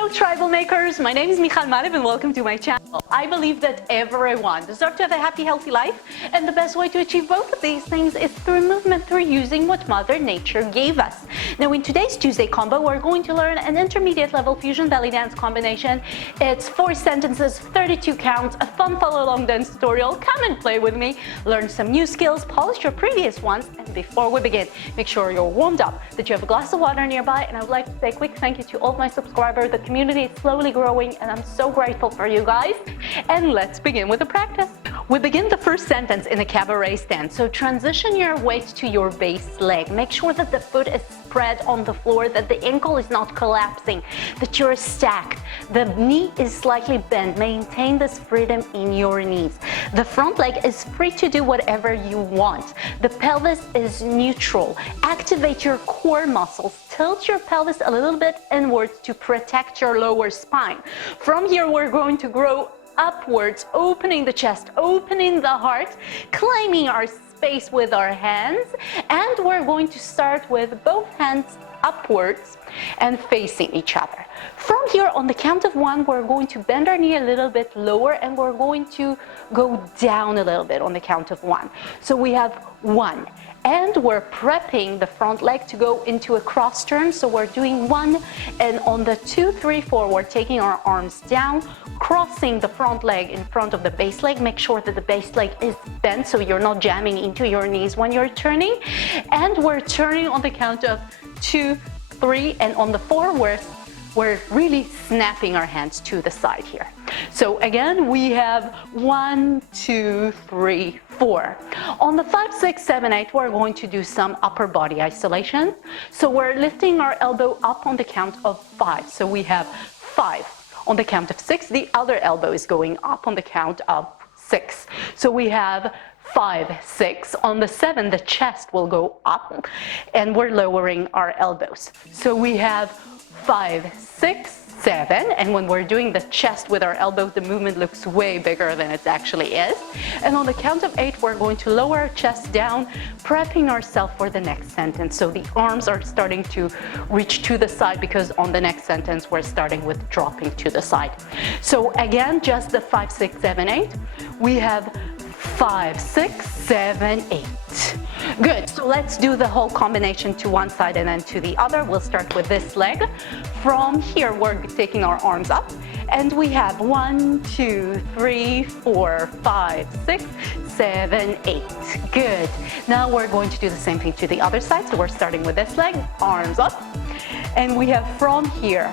Hello tribal makers, my name is Michal Malev and welcome to my channel. I believe that everyone deserves to have a happy, healthy life, and the best way to achieve both of these things is through movement, through using what Mother Nature gave us. Now in today's Tuesday combo, we're going to learn an intermediate level fusion belly dance combination. It's 4 sentences, 32 counts, a fun follow along dance tutorial. Come and play with me, learn some new skills, polish your previous ones, and before we begin, make sure you're warmed up, that you have a glass of water nearby, and I would like to say a quick thank you to all of my subscribers. The community is slowly growing and I'm so grateful for you guys. And let's begin with the practice. We begin the first sentence in a cabaret stance. So transition your weight to your base leg. Make sure that the foot is spread on the floor, that the ankle is not collapsing, that you're stacked. The knee is slightly bent. Maintain this freedom in your knees. The front leg is free to do whatever you want. The pelvis is neutral. Activate your core muscles. Tilt your pelvis a little bit inwards to protect your lower spine. From here, we're going to grow upwards, opening the chest, opening the heart, claiming our space with our hands, and we're going to start with both hands upwards and facing each other. From here, on the count of 1, we're going to bend our knee a little bit lower and we're going to go down a little bit on the count of 1. So we have 1. And we're prepping the front leg to go into a cross turn. So we're doing 1, and on the 2, 3, 4, we're taking our arms down, crossing the front leg in front of the base leg. Make sure that the base leg is bent so you're not jamming into your knees when you're turning. And we're turning on the count of 2, 3, and on the 4, we're really snapping our hands to the side here. So again, we have 1, 2, 3, 4. On the 5, 6, 7, 8, we're going to do some upper body isolation. So we're lifting our elbow up on the count of 5. So we have 5. On the count of 6, the other elbow is going up on the count of 6. So we have 5, 6. On the 7, the chest will go up and we're lowering our elbows. So we have 5, 6, 7, and when we're doing the chest with our elbows, the movement looks way bigger than it actually is. And on the count of 8, we're going to lower our chest down, prepping ourselves for the next sentence. So the arms are starting to reach to the side because on the next sentence, we're starting with dropping to the side. So again, just the 5, 6, 7, 8. We have 5, 6, 7, 8. Good, so let's do the whole combination to one side and then to the other. We'll start with this leg. From here, we're taking our arms up and we have 1, 2, 3, 4, 5, 6, 7, 8. Good. Now we're going to do the same thing to the other side. So we're starting with this leg, arms up, and we have from here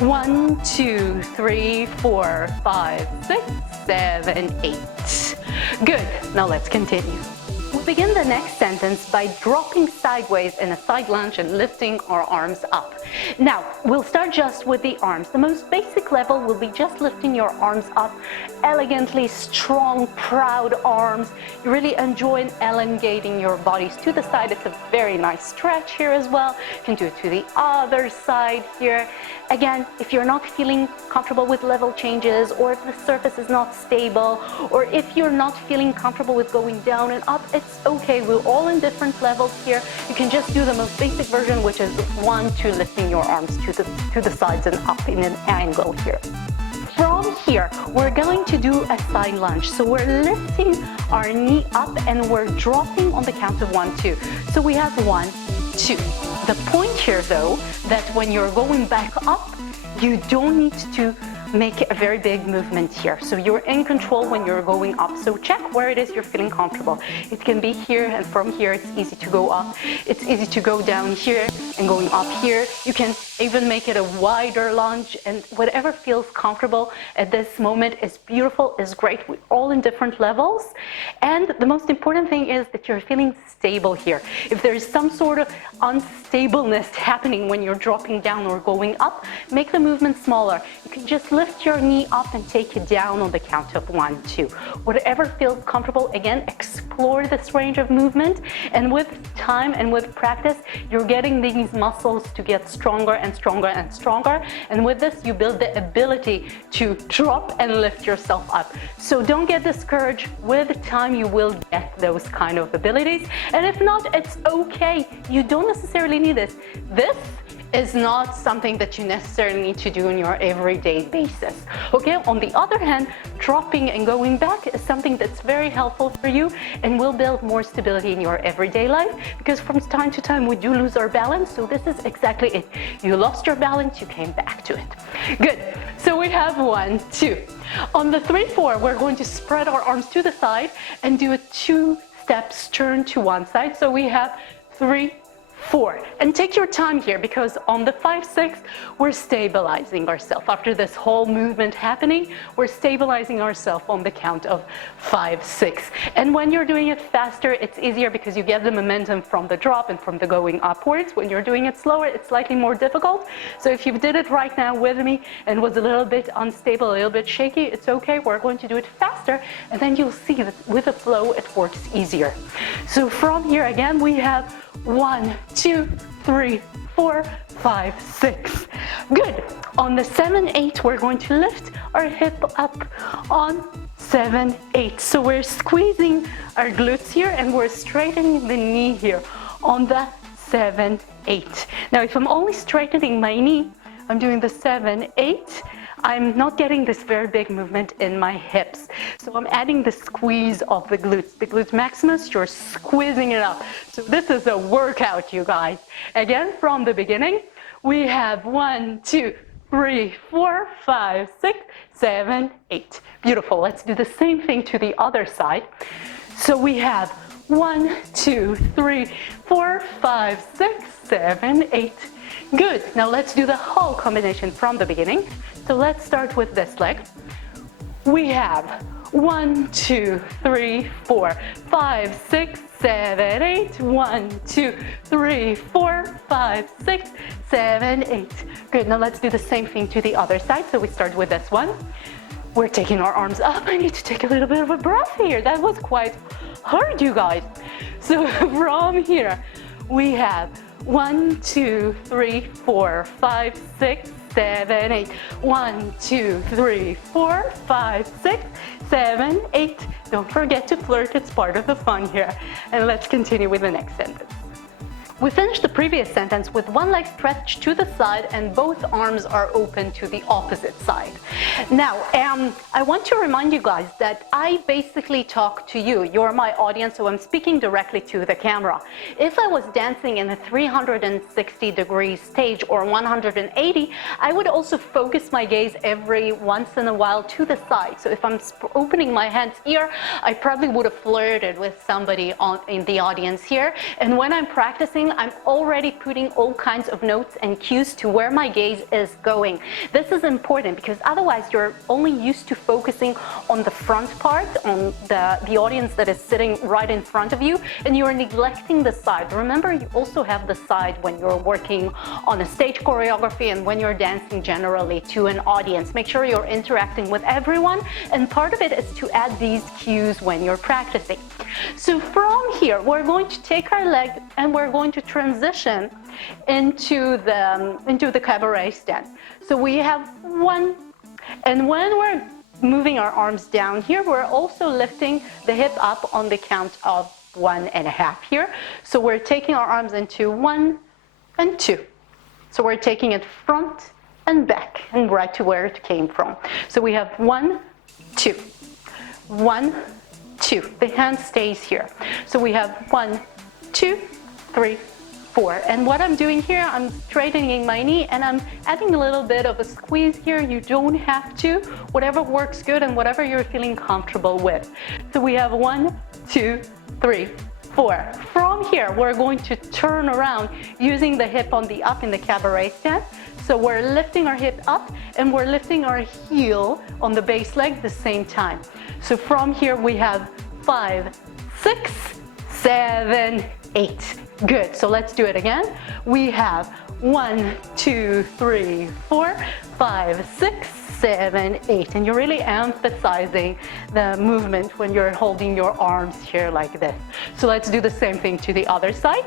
1, 2, 3, 4, 5, 6, 7, 8. Good. Now let's continue. We'll begin the next sentence by dropping sideways in a side lunge and lifting our arms up. Now, we'll start just with the arms. The most basic level will be just lifting your arms up, elegantly strong, proud arms. You really enjoy elongating your bodies to the side. It's a very nice stretch here as well. You can do it to the other side here. Again, if you're not feeling comfortable with level changes, or if the surface is not stable, or if you're not feeling comfortable with going down and up, it's okay. We're all in different levels here. You can just do the most basic version, which is 1, 2, lifting your arms to the sides and up in an angle here. From here, we're going to do a side lunge. So we're lifting our knee up and we're dropping on the count of 1, 2. So we have 1, 2. The point here, though, that when you're going back up, you don't need to make a very big movement here. So you're in control when you're going up. So check where it is you're feeling comfortable. It can be here, and from here it's easy to go up. It's easy to go down here and going up here. You can even make it a wider lunge, and whatever feels comfortable at this moment is beautiful, is great. We're all in different levels. And the most important thing is that you're feeling stable here. If there's some sort of unstableness happening when you're dropping down or going up, make the movement smaller. You can just lift your knee up and take it down on the count of 1, 2. Whatever feels comfortable, again, explore this range of movement. And with time and with practice, you're getting these muscles to get stronger and stronger and stronger. And with this, you build the ability to drop and lift yourself up. So don't get discouraged. With time, you will get those kind of abilities. And if not, it's okay. You don't necessarily need this. This is not something that you necessarily need to do on your everyday basis. Okay, on the other hand, dropping and going back is something that's very helpful for you and will build more stability in your everyday life, because from time to time we do lose our balance. So this is exactly it. You lost your balance, you came back to it. Good. So we have 1, 2. On the 3, 4, we're going to spread our arms to the side and do a 2 steps turn to one side. So we have 3, 4. And take your time here, because on the 5, 6, we're stabilizing ourselves. After this whole movement happening, we're stabilizing ourselves on the count of 5, 6. And when you're doing it faster, it's easier because you get the momentum from the drop and from the going upwards. When you're doing it slower, it's slightly more difficult. So if you did it right now with me and was a little bit unstable, a little bit shaky, it's okay. We're going to do it faster, and then you'll see that with the flow, it works easier. So from here again, we have 1, 2, 3, 4, 5, 6. Good. On the 7, 8, we're going to lift our hip up on 7, 8. So we're squeezing our glutes here and we're straightening the knee here on the 7, 8. Now, if I'm only straightening my knee, I'm doing the 7, 8. I'm not getting this very big movement in my hips. So I'm adding the squeeze of the glutes maximus, you're squeezing it up. So this is a workout, you guys. Again, from the beginning, we have 1, 2, 3, 4, 5, 6, 7, 8. Beautiful. Let's do the same thing to the other side. So we have 1, 2, 3, 4, 5, 6, 7, 8. Good. Now let's do the whole combination from the beginning. So let's start with this leg. We have 1, 2, 3, 4, 5, 6, 7, 8. 1, 2, 3, 4, 5, 6, 7, 8. Good. Now let's do the same thing to the other side. So we start with this one. We're taking our arms up. I need to take a little bit of a breath here. That was quite hard, you guys. So from here, we have 1, 2, 3, 4, 5, 6, 7, 8. 1, 2, 3, 4, 5, 6, 7, 8. Don't forget to flirt, it's part of the fun here. And let's continue with the next sentence. We finished the previous sentence with one leg stretched to the side and both arms are open to the opposite side. Now, I want to remind you guys that I basically talk to you. You're my audience, so I'm speaking directly to the camera. If I was dancing in a 360-degree stage or 180, I would also focus my gaze every once in a while to the side. So if I'm opening my hands here, I probably would have flirted with somebody in the audience here. And when I'm practicing, I'm already putting all kinds of notes and cues to where my gaze is going. This is important because otherwise you're only used to focusing on the front part, on the audience that is sitting right in front of you, and you're neglecting the side. Remember, you also have the side when you're working on a stage choreography and when you're dancing generally to an audience. Make sure you're interacting with everyone, and part of it is to add these cues when you're practicing. So from here, we're going to take our leg and we're going to transition into the cabaret stand. So we have 1, and when we're moving our arms down here, we're also lifting the hip up on the count of 1.5 here. So we're taking our arms into 1 and 2. So we're taking it front and back and right to where it came from. So we have 1, 2, 1, 2. The hand stays here. So we have 1, 2, 3, 4. And what I'm doing here, I'm straightening my knee and I'm adding a little bit of a squeeze here. You don't have to. Whatever works good and whatever you're feeling comfortable with. So we have 1, 2, 3, 4. From here, we're going to turn around using the hip on the up in the cabaret stand. So we're lifting our hip up and we're lifting our heel on the base leg at the same time. So from here we have 5, 6, 7, 8. Good. So let's do it again. We have 1, 2, 3, 4, 5, 6, 7, 8. And you're really emphasizing the movement when you're holding your arms here like this. So let's do the same thing to the other side.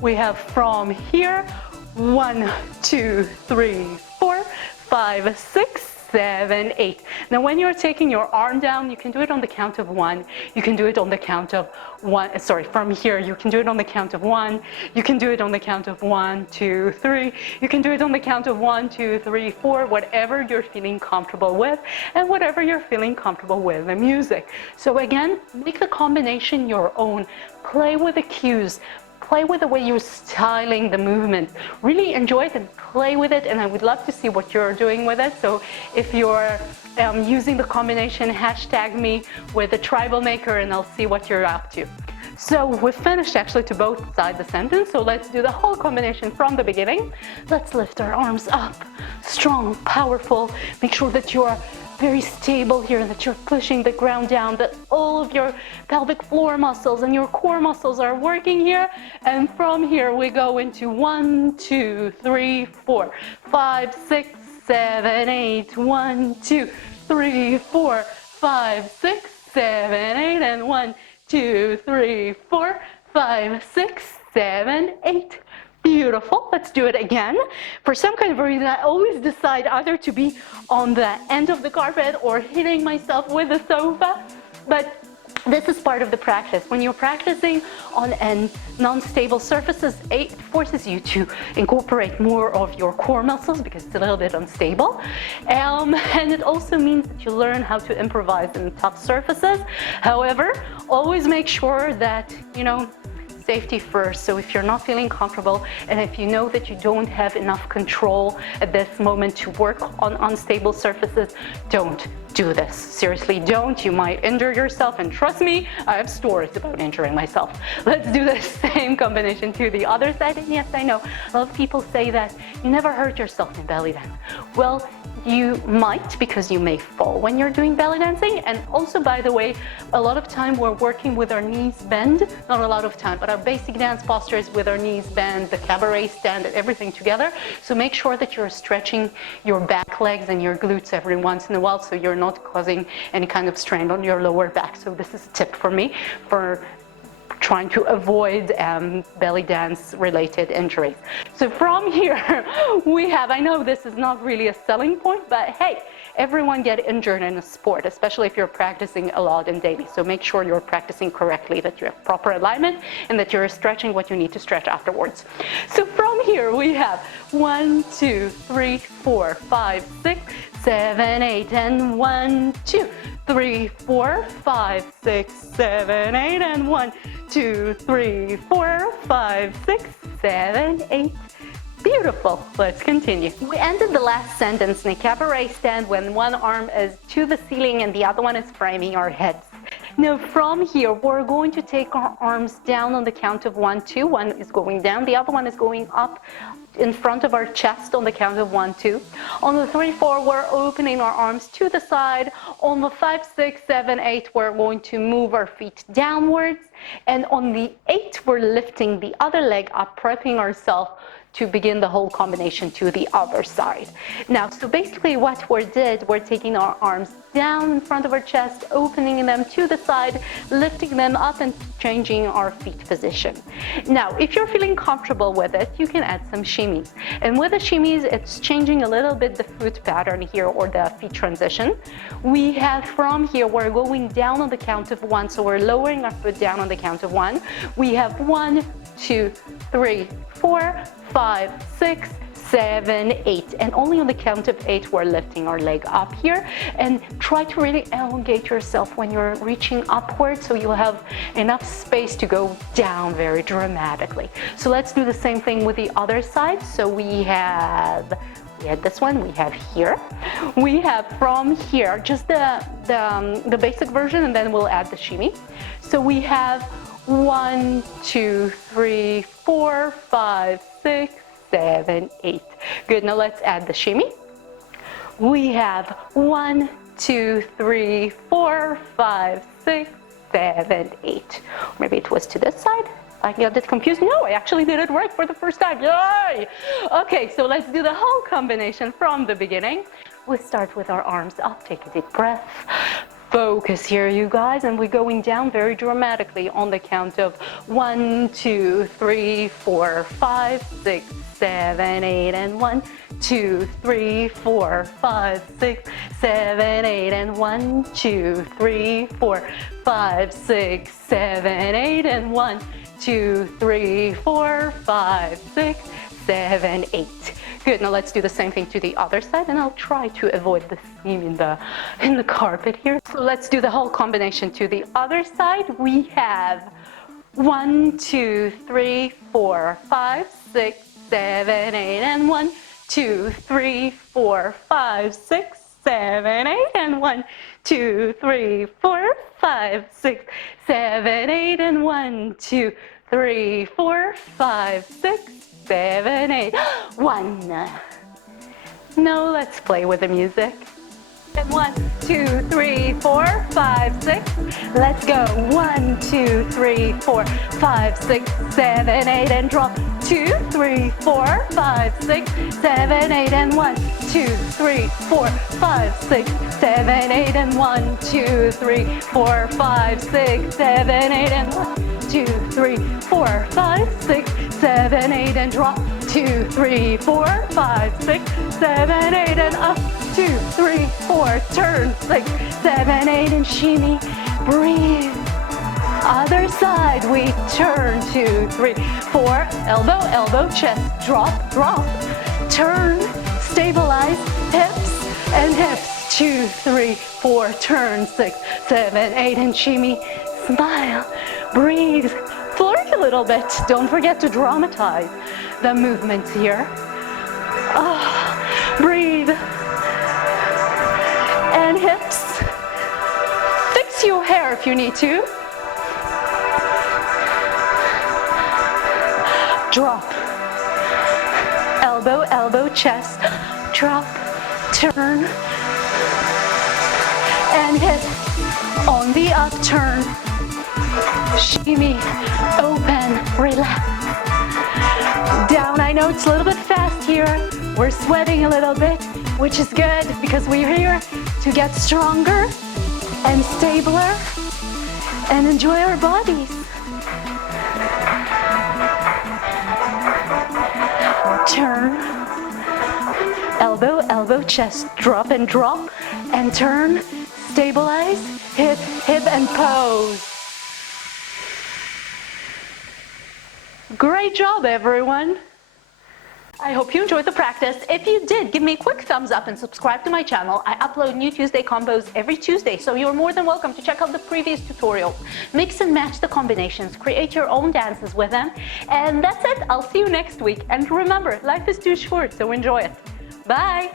We have from here 1, 2, 3, 4, 5, 6, 7, 8. Now when you're taking your arm down, you can do it on the count of 1. You can do it on the count of 1, sorry, from here, you can do it on the count of 1. You can do it on the count of 1, 2, 3. You can do it on the count of 1, 2, 3, 4, whatever you're feeling comfortable with and whatever you're feeling comfortable with the music. So again, make the combination your own. Play with the cues. Play with the way you're styling the movement. Really enjoy it and play with it, and I would love to see what you're doing with it. So if you're using the combination, hashtag me with the tribal maker and I'll see what you're up to. So we've finished actually to both sides of the sentence, so let's do the whole combination from the beginning. Let's lift our arms up, strong, powerful. Make sure that you're very stable here, that you're pushing the ground down, that all of your pelvic floor muscles and your core muscles are working here. And from here we go into 1, 2, 3, 4, 5, 6, 7, 8. 1, 2, 3, 4, 5, 6, 7, 8. And 1, 2, 3, 4, 5, 6, 7, 8. Beautiful. Let's do it again. For some kind of reason, I always decide either to be on the end of the carpet or hitting myself with the sofa. But this is part of the practice. When you're practicing on non-stable surfaces, it forces you to incorporate more of your core muscles because it's a little bit unstable. And it also means that you learn how to improvise in tough surfaces. However, always make sure that, safety first. So if you're not feeling comfortable and if you know that you don't have enough control at this moment to work on unstable surfaces, don't do this. Seriously, don't. You might injure yourself, and trust me, I have stories about injuring myself. Let's do the same combination to the other side. And yes, I know a lot of people say that you never hurt yourself in belly dance. Well, you might, because you may fall when you're doing belly dancing. And also, by the way, a lot of time we're working with our knees bent. Not a lot of time, but our basic dance posture is with our knees bent, the cabaret stand, everything together. So make sure that you're stretching your back legs and your glutes every once in a while, so you're not causing any kind of strain on your lower back. So this is a tip for me for trying to avoid belly dance related injuries. So from here we have, I know this is not really a selling point, but hey, everyone get injured in a sport, especially if you're practicing a lot and daily. So make sure you're practicing correctly, that you have proper alignment and that you're stretching what you need to stretch afterwards. So from here we have 1, 2, 3, 4, 5, 6, 7, 8, and 1, 2, 3, 4, 5, 6, 7, 8, and 1, 2, 3, 4, 5, 6, 7, 8. Beautiful. Let's continue. We ended the last sentence in a cabaret stand when one arm is to the ceiling and the other one is framing our heads. Now from here, we're going to take our arms down on the count of 1, 2. One is going down, the other one is going up in front of our chest on the count of 1, 2. On the 3, 4, we're opening our arms to the side. On the 5, 6, 7, 8, we're going to move our feet downwards. And on the 8, we're lifting the other leg up, prepping ourselves to begin the whole combination to the other side. Now, so basically what we're taking our arms down in front of our chest, opening them to the side, lifting them up and changing our feet position. Now, if you're feeling comfortable with it, you can add some shimmies. And with the shimmies, it's changing a little bit the foot pattern here, or the feet transition. We have from here, we're going down on the count of 1, so we're lowering our foot down on the count of 1. We have 1, 2, 3, 4, 5, 6, 7, 8, and only on the count of 8 we're lifting our leg up here. And try to really elongate yourself when you're reaching upward, so you'll have enough space to go down very dramatically. So let's do the same thing with the other side. So we had this one, we have here. We have from here just the basic version, and then we'll add the shimmy. So we have 1, 2, 3, 4, 5, 6, 7, 8. Good, now let's add the shimmy. We have 1, 2, 3, 4, 5, 6, 7, 8. Maybe it was to this side. I got it confused. No, I actually did it right for the first time. Yay! Okay, so let's do the whole combination from the beginning. We start with our arms up. Take a deep breath. focus here, you guys, and we're going down very dramatically on the count of 1, 2, 3, 4, 5, 6, 7, 8, and 1, 2, 3, 4, 5, 6, 7, 8, and 1, 2, 3, 4, 5, 6, 7, 8, and 1, 2, 3, 4, 5, 6, 7, 8. Good, now let's do the same thing to the other side, and I'll try to avoid the seam in the carpet here. So let's do the whole combination to the other side. We have 1, 2, 3, 4, 5, 6, 7, 8, and 1, 2, 3, 4, 5, 6, 7, 8, and 1, 2, 3, 4, 5, 6, 7, 8, and 1, 2, 3, 4, 5, 6, 7, 8, 1. Now let's play with the music. And 1, 2, 3, 4, 5, 6. Let's go. 1, 2, 3, 4, 5, 6, 7, 8, and drop. 2, 3, 4, 5, 6, 7, 8, and 1, 2, 3, 4, 5, 6, 7, 8, and 1, 2, 3, 4, 5, 6, 7, 8, and 1, 2, 3, 4, 5, 6, 7, 8, and drop. 2, 3, 4, 5, 6, 7, 8, and up. 2, 3, 4, turn. 6, 7, 8, and shimmy. Breathe. Other side, we turn. 2, 3, 4, elbow, elbow, chest, drop, drop. Turn, stabilize, hips and hips. 2, 3, 4, turn. 6, 7, 8, and shimmy. Smile, breathe, flirt a little bit. Don't forget to dramatize the movements here. Breathe. And hips. Fix your hair if you need to. Drop. Elbow, elbow, chest. Drop, turn. And hip. On the upturn. Shimmy, open, relax. Down, I know it's a little bit fast here. We're sweating a little bit, which is good because we're here to get stronger and stabler and enjoy our bodies. Turn, elbow, elbow, chest, drop, and turn, stabilize, hip, hip, and pose. Great job, everyone. I hope you enjoyed the practice. If you did, give me a quick thumbs up and subscribe to my channel. I upload new Tuesday combos every Tuesday, so you're more than welcome to check out the previous tutorials. Mix and match the combinations, create your own dances with them. And that's it. I'll see you next week. And remember, life is too short, so enjoy it. Bye.